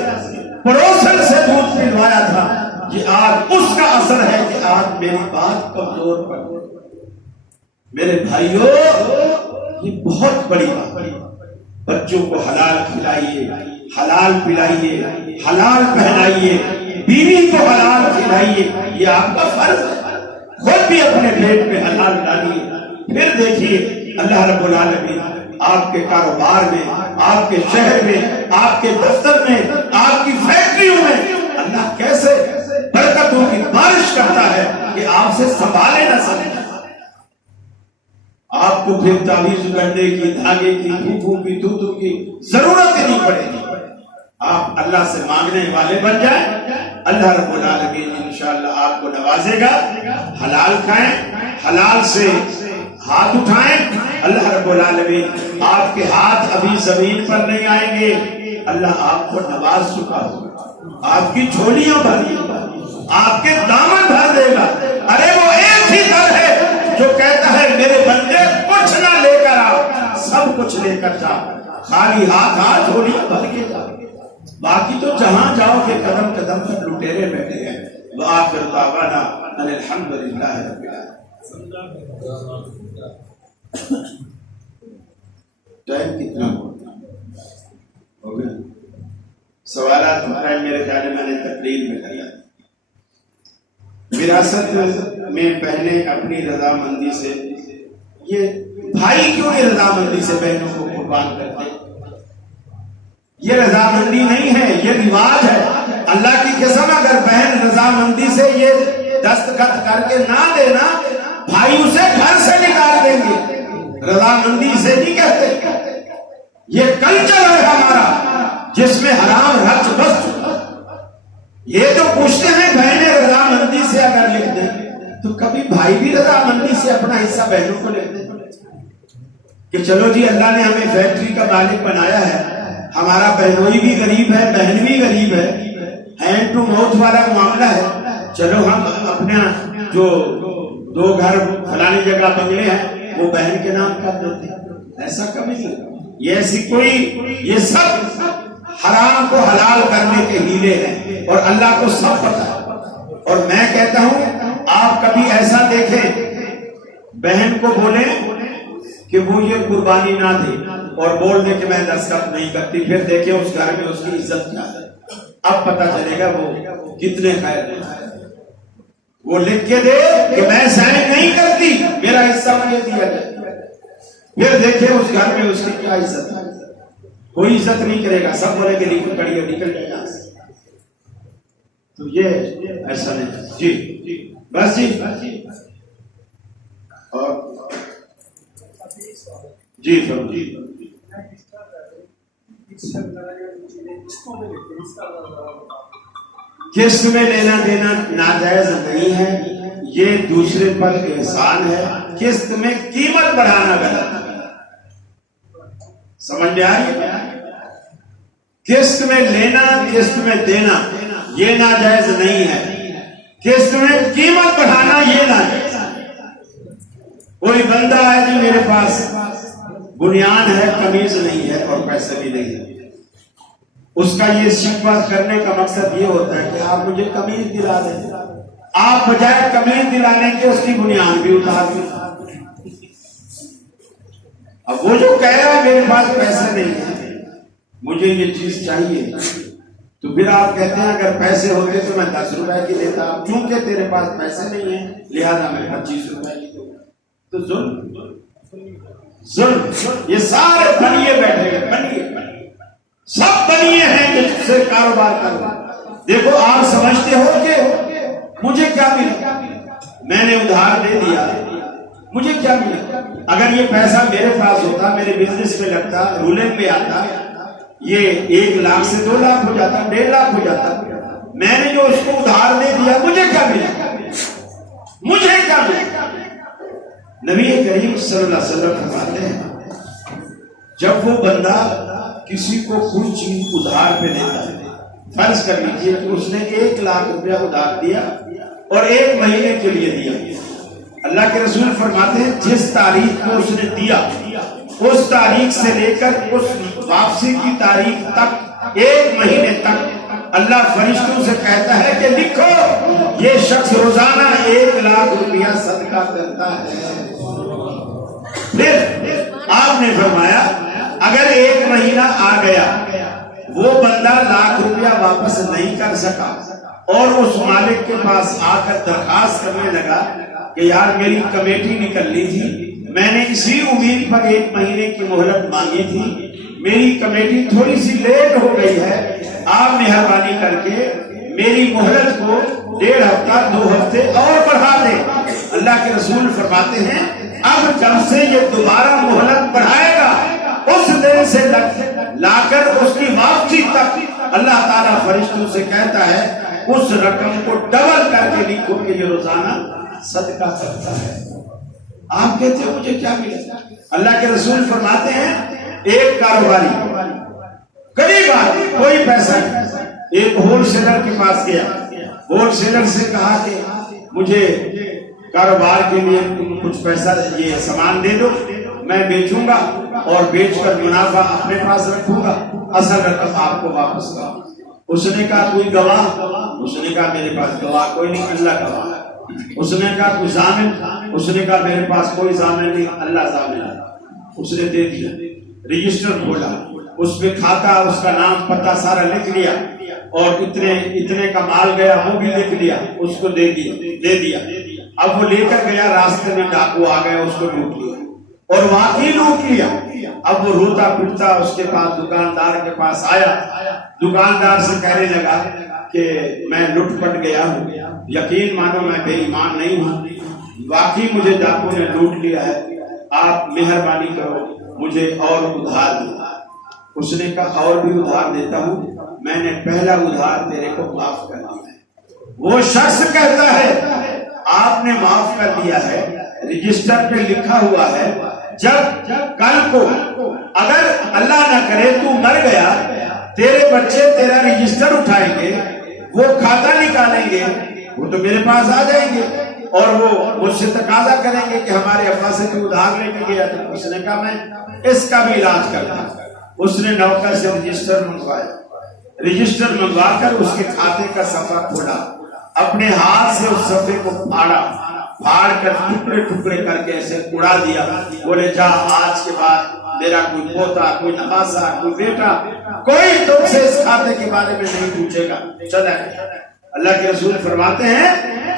پڑوسن سے دودھ پلوایا تھا، یہ آج اس کا اثر ہے کہ آج میری بات کمزور پڑ گئی. میرے بھائیوں، یہ بہت بڑی بات ہے. بچوں کو حلال کھلائیے، حلال پلائیے، حلال پہنائیے، بیوی کو حلال کھلائیے، یہ آپ کا فرض ہے. خود بھی اپنے پیٹ میں حلال ڈالیے. پھر دیکھیے اللہ رب العالمین آپ کے کاروبار میں، آپ کے شہر میں، آپ کے دفتر میں، آپ کی فیکٹریوں میں اللہ کیسے برکتوں کی بارش کرتا ہے کہ آپ سے سنبھالے نہ سکے. آپ کو پھر تعویذ کرنے کی، دھاگے کی، پھوپھو کی، دودھو کی ضرورت ہی نہیں پڑے گی. آپ اللہ سے مانگنے والے بن جائیں، اللہ رب العالمین انشاءاللہ آپ کو نوازے گا. حلال کھائیں، حلال سے ہاتھ اٹھائیں، اللہ رب العالمین آپ کے ہاتھ ابھی زمین پر نہیں آئیں گے، اللہ آپ کو نواز چکا ہوگا، آپ کی جھولیاں بھر دے گا، آپ کے دامن بھر دے گا. ارے وہ ایک ہی در ہے جو کہتا ہے میرے بندے کچھ نہ لے کر آ، سب کچھ لے کر جا، خالی ہاتھ آ، جھولیاں بھر کے جا. باقی تو جہاں جاؤ کہ قدم قدم پر لٹیرے بیٹھے ہیں. وآخر دعوانا ان الحمدللہ رب العالمین. ٹائم کتنا ہو گیا؟ سوالات میرے خیال میں نے تقریر میں کیا. وراثت میں بہنیں اپنی رضامندی سے، یہ بھائی کیوں نہیں رضامندی سے بہنوں کو قربان کرتے؟ یہ رضامندی نہیں ہے، یہ رواج ہے. اللہ کی قسم اگر بہن رضامندی سے یہ دستخط کر کے نہ دینا، بھائی اسے گھر سے نکال دیں گے. رضامندی سے نہیں کہتے، یہ کلچر ہے ہمارا جس میں حرام رچ بس چکا. یہ تو پوچھتے ہیں بہنیں رضامندی سے اگر لکھ دیں تو کبھی بھائی بھی رضامندی سے اپنا حصہ بہنوں کو لکھ دیں کہ چلو جی اللہ نے ہمیں فیکٹری کا مالک بنایا ہے، ہمارا بہنوئی بھی غریب ہے، بہن بھی غریب ہے، ہینڈ ٹو ماؤتھ والا معاملہ ہے، چلو ہم اپنا جو 2 گھر فلانی جگہ بنگلے ہیں وہ بہن کے نام کر دیتے ہیں. ایسا کبھی نہیں. یہ ایسی کوئی، یہ سب حرام کو حلال کرنے کے ہیلے ہیں اور اللہ کو سب پتا ہے. اور میں کہتا ہوں آپ کبھی ایسا دیکھیں بہن کو بولیں کہ وہ یہ قربانی نہ دے اور بول دے کہ میں دستخط نہیں کرتی، پھر دیکھیں اس گھر میں اس کی عزت کیا ہے. اب پتا چلے گا وہ کتنے خیر ہیں. وہ لکھ کے دے کہ میں سائن نہیں کرتی، میرا حصہ مجھے دیا جائے، پھر دیکھیں اس گھر میں اس کی کیا عزت ہے. کوئی عزت نہیں کرے گا، سب بولے کہ نکل کڑی نکل جائے گا. تو یہ ایسا نہیں. جی بس جی اور جی قسط میں لینا دینا ناجائز نہیں ہے، یہ دوسرے پر احسان ہے. قسط میں قیمت بڑھانا غلط ہے. سمجھ میں آ رہی ہے؟ قسط میں لینا قسط میں دینا یہ ناجائز نہیں ہے، قسط میں قیمت بڑھانا یہ ناجائز ہے. کوئی بندہ ہے جی میرے پاس بنیان ہے، قمیض نہیں ہے اور پیسے بھی نہیں ہے، اس کا یہ شکوہ کرنے کا مقصد یہ ہوتا ہے کہ آپ مجھے قمیض دلا دیں. آپ بجائے قمیض دلانے کے اس کی بنیان بھی اتار دیں. اب وہ جو کہہ رہا ہے میرے پاس پیسے نہیں ہے، مجھے یہ چیز چاہیے، تو پھر آپ کہتے ہیں اگر پیسے ہوتے تو میں 10 روپے کی دیتا، کیونکہ تیرے پاس پیسے نہیں ہیں لہذا میں 25 روپے کی دوں. تو ظلم یہ سارے بنیے بیٹھے ہیں، بنیے سب بنیے ہیں جس سے کاروبار کرنا. دیکھو آپ سمجھتے ہو کہ مجھے کیا ملا، میں نے ادھار دے دیا، مجھے کیا ملا. اگر یہ پیسہ میرے پاس ہوتا، میرے بزنس میں لگتا، رولنگ میں آتا، یہ 1 لاکھ سے 2 لاکھ ہو جاتا، 1.5 لاکھ ہو جاتا. میں نے جو اس کو ادھار دے دیا مجھے کیا ملا، مجھے کیا ملا. نبی کریم صلی اللہ علیہ وسلم فرماتے ہیں جب وہ بندہ کسی کو کوئی چیز ادھار پہ لیتا ہے، فرض کر لیجیے کہ اس نے 1 لاکھ روپیہ ادھار دیا اور 1 مہینے کے لیے دیا. اللہ کے رسول فرماتے ہیں جس تاریخ کو اس نے دیا اس تاریخ سے لے کر اس واپسی کی تاریخ تک 1 مہینے تک اللہ فرشتوں سے کہتا ہے کہ لکھو یہ شخص روزانہ 1 لاکھ روپیہ صدقہ کرتا ہے. پھر آپ نے فرمایا اگر 1 مہینہ آ گیا وہ بندہ 1 لاکھ روپیہ واپس نہیں کر سکا اور اس مالک کے پاس آ کر درخواست کرنے لگا کہ یار میری کمیٹی نکلنی تھی، میں نے اسی امید پر 1 مہینے کی مہلت مانگی تھی، میری کمیٹی تھوڑی سی لیٹ ہو گئی ہے، آپ مہربانی کر کے میری مہلت کو 1.5 ہفتہ 2 ہفتے اور بڑھا دیں. اللہ کے رسول فرماتے ہیں اب جب سے یہ دوبارہ مہلت بڑھائے گا اس دن سے لا کر اس کی واپسی تک اللہ تعالیٰ فرشتوں سے کہتا ہے اس رقم کو ڈبل کر کے لکھو کہ یہ روزانہ صدقہ کرتا ہے. آپ کہتے ہیں مجھے کیا ملا. اللہ کے رسول فرماتے ہیں ایک کاروباری قریب کوئی پیسہ نہیں، ایک ہول سیلر کے پاس گیا، ہول سیلر سے کہا کہ مجھے کاروبار کے لیے کچھ پیسہ یہ سامان دے دو، میں بیچوں گا اور بیچ کر منافع اپنے پاس رکھوں گا، اصل رقم آپ کو واپس کروں. اس نے کہا کوئی گواہ، اس نے کہا میرے پاس گواہ کوئی نہیں، اللہ گواہ. اس نے کہا کوئی ضامن، اس نے کہا میرے پاس کوئی ضامن نہیں، اللہ ضامن ہے. اس نے دے دیا، رجسٹر کھولا، اس پہ کھاتا اس کا نام پتہ سارا لکھ لیا اور اتنے کا مال گیا وہ بھی لکھ لیا، اس کو دے دیا. اب وہ لے کر گیا، راستے میں ڈاکو آ گیا، اس کو لوٹ لیا اور واقعی لوٹ لیا. اب وہ روتا پٹتا اس کے پاس دکاندار کے پاس آیا، دکاندار سے کہنے لگا کہ میں لٹ پٹ گیا ہوں، یقین مانو میں بے ایمان نہیں ہوں، واقعی مجھے ڈاکو نے لوٹ لیا ہے، آپ مہربانی کرو مجھے اور ادھار دو. اس نے کہا اور بھی ادھار دیتا ہوں، میں نے پہلا ادھار تیرے کو معاف کر دیا ہے. وہ شخص کہتا ہے آپ نے معاف کر دیا ہے، رجسٹر پہ لکھا ہوا ہے جب کل کو اگر اللہ نہ کرے تو مر گیا، تیرے بچے تیرا رجسٹر اٹھائیں گے، وہ کھاتا نکالیں گے، وہ تو میرے پاس آ جائیں گے اور وہ مجھ سے تقاضا کریں گے کہ ہمارے ابا سے تو ادھار لے کے گیا تھا. اس نے کہا میں اس کا بھی علاج کرتا. اس نے نوکر سے رجسٹر منگوایا، رجسٹر منگوا کر اس کے کھاتے کا صفحہ کھولا، اپنے ہاتھ سے اس صفحے کو پھاڑ کر ٹکڑے ٹکڑے کر کے ایسے اڑا دیا. بولے جا آج کے بعد میرا کوئی پوتا، کوئی نواسا، کوئی بیٹا، کوئی تم سے اس کھاتے کے بارے میں نہیں پوچھے گا، چلا گیا. اللہ کے رسول فرماتے ہیں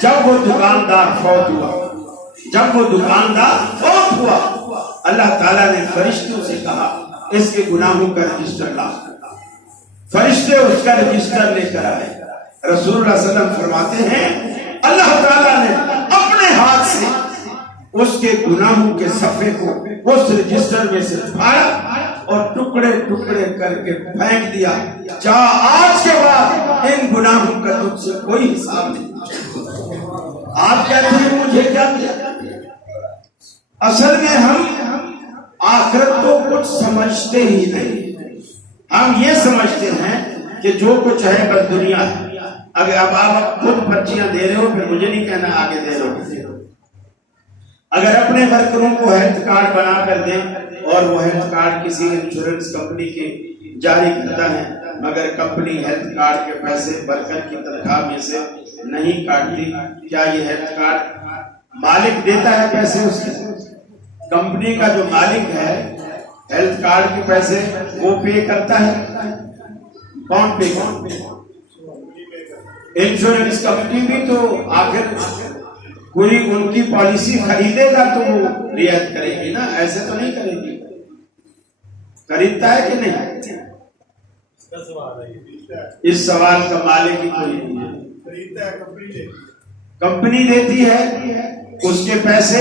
جب وہ دکاندار فوت ہوا، اللہ تعالیٰ نے فرشتوں سے کہا اس کے گناہوں کا رجسٹر لا. فرشتے اس کا رجسٹر لے کر آئے. رسول اللہ صلی اللہ علیہ وسلم فرماتے ہیں اللہ تعالیٰ نے اپنے ہاتھ سے اس کے گناہوں کے صفحے کو اس رجسٹر میں سے پھاڑا اور ٹکڑے ٹکڑے کر کے پھینک دیا. چاہ آج کے بعد ان گناہوں کا تجھ سے کوئی حساب نہیں. آپ کہتے ہیں مجھے کیا دیا؟ اصل میں ہم آخرت کو کچھ سمجھتے ہی نہیں. ہم یہ سمجھتے ہیں کہ جو کچھ ہے بس دنیا ہے. اگر اب آپ خود پرچیاں دے رہے ہو پھر مجھے نہیں کہنا آگے دے رہے ہو. اگر اپنے ورکروں کو ہیلتھ کارڈ بنا کر دیں اور وہ ہیلتھ کارڈ کسی انشورنس کمپنی کے جاری کرتا ہے مگر کمپنی ہیلتھ کارڈ کے پیسے ورکر کی تنخواہ میں سے نہیں کاٹتی، کیا یہ ہیلتھ کارڈ مالک دیتا ہے پیسے؟ اس کے کمپنی کا جو مالک ہے ہیلتھ کارڈ کے پیسے وہ پے کرتا ہے. کون پے؟ انشورنس کمپنی بھی تو آخر کوئی ان کی پالیسی خریدے گا تو وہ رعایت کرے گی نا، ایسے تو نہیں کرے گی. خریدتا ہے کہ نہیں؟ اس سوال کا مالک ہی کوئی نہیں ہے. کمپنی دیتی ہے اس کے پیسے،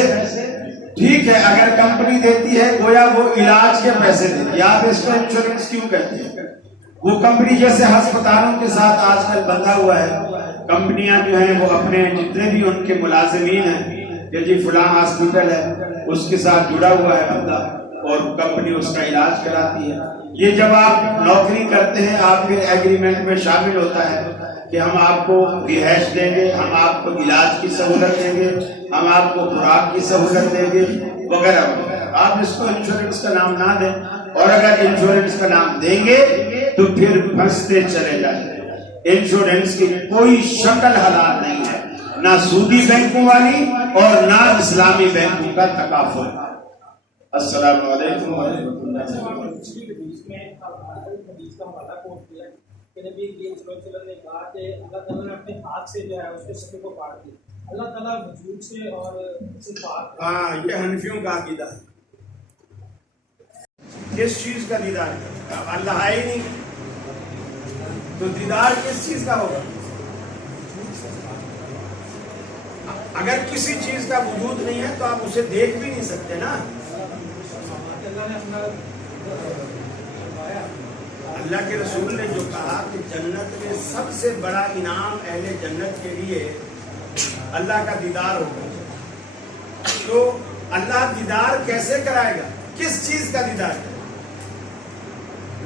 ٹھیک ہے. اگر کمپنی دیتی ہے گویا وہ علاج کے پیسے دیتی ہے. آپ اس کو انشورنس کیوں کہتے ہیں؟ وہ کمپنی جیسے ہسپتالوں کے ساتھ آج کل بندھا ہوا ہے. کمپنیاں جو ہیں وہ اپنے جتنے بھی ان کے ملازمین ہیں کہ جی فلاں ہاسپٹل ہے اس کے ساتھ جڑا ہوا ہے بندہ اور کمپنی اس کا علاج کراتی ہے. یہ جب آپ نوکری کرتے ہیں آپ پھر ایگریمنٹ میں شامل ہوتا ہے کہ ہم آپ کو رہائش دیں گے، ہم آپ کو علاج کی سہولت دیں گے، ہم آپ کو خوراک کی سہولت دیں گے وغیرہ وغیرہ. آپ اس کو انشورنس کا نام نہ دیں، اور اگر انشورنس کا نام دیں گے تو پھر پھنستے چلے جائیں. انشورنس کی کوئی شکل حلال نہیں ہے، نہ سودی بینکوں والی اور نہ اسلامی بینکوں کا تکافل. السلام علیکم ورحمۃ اللہ وبرکاتہ. اللہ تعالیٰ نے اپنے ہاتھ سے جو ہے اس کے صفحے کو کاٹ دیا. اللہ تعالیٰ وجود سے اور ہاں یہ حنفیوں کا عقیدہ ہے. کس چیز کا دیدار ہے؟ اللہ ہے ہی نہیں تو دیدار کس چیز کا ہوگا؟ اگر کسی چیز کا وجود نہیں ہے تو آپ اسے دیکھ بھی نہیں سکتے نا. اللہ کے رسول نے جو کہا کہ جنت میں سب سے بڑا انعام اہل جنت کے لیے اللہ کا دیدار ہوگا. تو اللہ دیدار کیسے کرائے گا؟ کس چیز کا دیدار ہے؟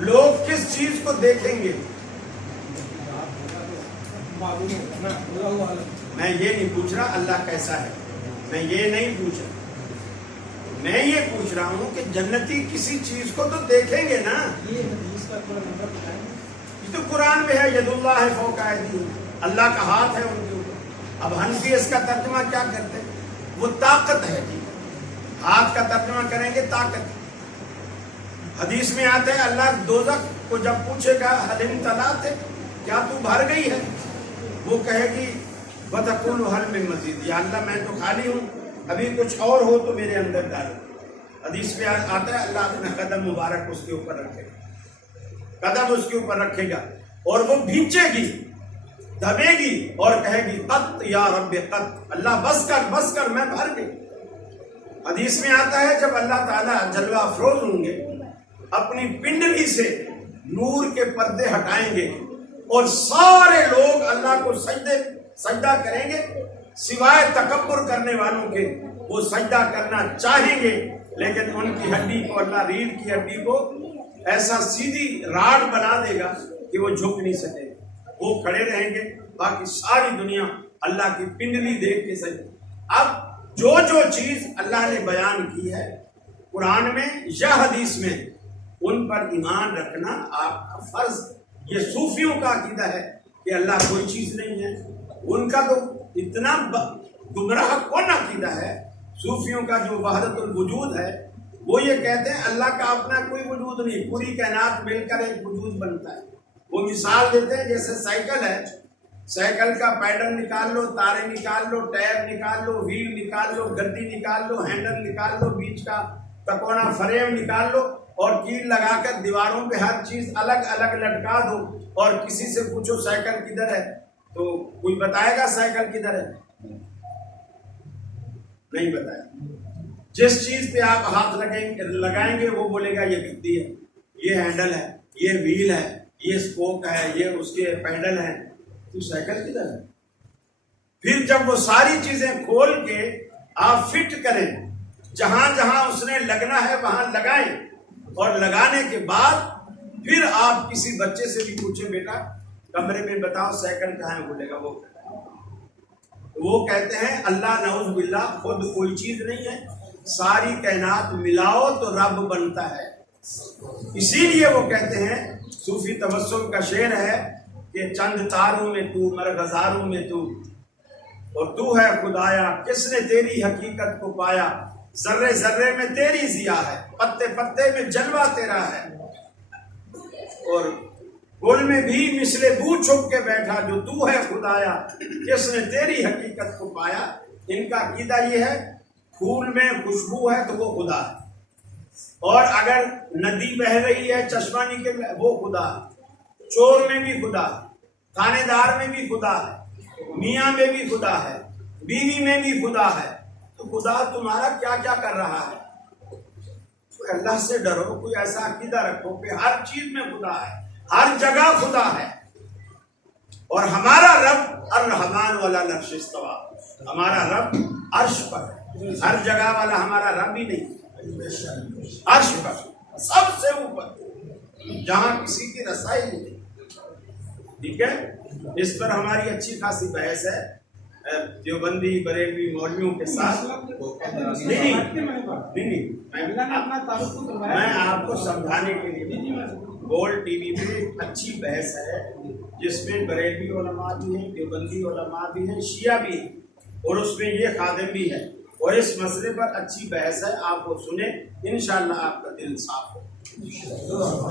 لوگ کس چیز کو دیکھیں گے؟ میں یہ نہیں پوچھ رہا اللہ کیسا ہے، میں یہ نہیں پوچھ رہا. میں یہ پوچھ رہا ہوں کہ جنتی کسی چیز کو تو دیکھیں گے نا. یہ تو قرآن میں ہے ید اللہ فوق ایدیہم، اللہ کا ہاتھ ہے ان کے اوپر. اب حنفی اس کا ترجمہ کیا کرتے ہیں؟ وہ طاقت ہے جی. ہاتھ کا ترجمہ کریں گے طاقت. حدیث میں آتے ہیں اللہ دوزخ کو جب پوچھے گا حل امتلأت، کیا تو بھر گئی ہے؟ وہ کہے گی وَتَقُولُ هَلْ مِن مَزِيدٍ، یا اللہ میں تو خالی ہوں، ابھی کچھ اور ہو تو میرے اندر ڈالو. حدیث میں آتا ہے اللہ اپنا قدم مبارک اس کے اوپر رکھے گا، قدم اس کے اوپر رکھے گا اور وہ بھینچے گی، دبے گی اور کہے گی قط یا رب قط، اللہ بس کر میں بھر گئی. حدیث میں آتا ہے جب اللہ تعالیٰ جلوہ افروز ہوں گے اپنی پنڈلی سے نور کے پردے ہٹائیں گے اور سارے لوگ اللہ کو سجدہ کریں گے سوائے تکبر کرنے والوں کے. وہ سجدہ کرنا چاہیں گے لیکن ان کی ہڈی کو اللہ ریڑھ کی ہڈی کو ایسا سیدھی راڈ بنا دے گا کہ وہ جھک نہیں سکے. وہ کھڑے رہیں گے، باقی ساری دنیا اللہ کی پنڈلی دیکھ کے سجدہ. اب جو چیز اللہ نے بیان کی ہے قرآن میں یا حدیث میں ان پر ایمان رکھنا آپ کا فرض. یہ صوفیوں کا عقیدہ ہے کہ اللہ کوئی چیز نہیں ہے. ان کا تو اتنا گمراہ کون عقیدہ ہے. صوفیوں کا جو وحدت الوجود ہے وہ یہ کہتے ہیں اللہ کا اپنا کوئی وجود نہیں، پوری کائنات مل کر ایک وجود بنتا ہے. وہ مثال دیتے ہیں جیسے سائیکل ہے، سائیکل کا پیڈل نکال لو، تارے نکال لو، ٹائر نکال لو، وہیل نکال لو، گدی نکال لو، ہینڈل نکال لو، بیچ کا تکونا فریم نکال لو اور کیل لگا کر دیواروں پہ ہر چیز الگ الگ لٹکا دو اور کسی سے پوچھو سائیکل کدھر ہے تو کوئی بتائے گا سائیکل کدھر ہے؟ نہیں بتائے. جس چیز پہ آپ ہاتھ لگائیں گے وہ بولے گا یہ گدی ہے، یہ ہینڈل ہے، یہ ویل ہے، یہ اسپوک ہے، یہ اس کے پینڈل ہیں، تو سائیکل کدھر ہے؟ پھر جب وہ ساری چیزیں کھول کے آپ فٹ کریں، جہاں جہاں اس نے لگنا ہے وہاں لگائیں، اور لگانے کے بعد پھر آپ کسی بچے سے بھی پوچھیں بیٹا کمرے میں بتاؤ سائیکل کہاں ہے، بولے گا وہ کہتے ہیں اللہ نعوذ باللہ خود کوئی چیز نہیں ہے، ساری کائنات ملاؤ تو رب بنتا ہے. اسی لیے وہ کہتے ہیں، صوفی تبسم کا شعر ہے کہ چند تاروں میں تو مرغزاروں میں تو، اور تو ہے خدایا کس نے تیری حقیقت کو پایا، ذرے ذرے میں تیری ضیا ہے، پتے پتے میں جلوہ تیرا ہے، اور گل میں بھی مثل بو چھپ کے بیٹھا جو تو ہے خدایا کس نے تیری حقیقت کو پایا. ان کا عقیدہ یہ ہے پھول میں خوشبو ہے تو وہ خدا ہے، اور اگر ندی بہہ رہی ہے چشمہ نکل وہ خدا ہے، چور میں بھی خدا ہے، تھانے دار میں بھی خدا ہے، میاں میں بھی خدا ہے، بیوی میں بھی خدا ہے. تو خدا تمہارا کیا کیا کر رہا ہے؟ اللہ سے ڈرو، کوئی ایسا عقیدہ رکھو کہ ہر چیز میں خدا ہے، ہر جگہ خدا ہے. اور ہمارا رب الرحمن والا العرش استویٰ، ہمارا رب عرش پر ہے، ہر جگہ والا ہمارا رب ہی نہیں، عرش پر سب سے اوپر جہاں کسی کی رسائی نہیں. ٹھیک ہے، اس پر ہماری اچھی خاصی بحث ہے دیوبندی بریلوی مولویوں کے ساتھ. نہیں میں آپ کو سمجھانے کے لیے، گولڈ ٹی وی پہ اچھی بحث ہے جس میں بریلوی علماء بھی ہیں، دیوبندی علماء بھی ہیں، شیعہ بھی ہیں، اور اس میں یہ خادم بھی ہے، اور اس مسئلے پر اچھی بحث ہے. آپ کو سنیں، انشاءاللہ آپ کا دل صاف ہو.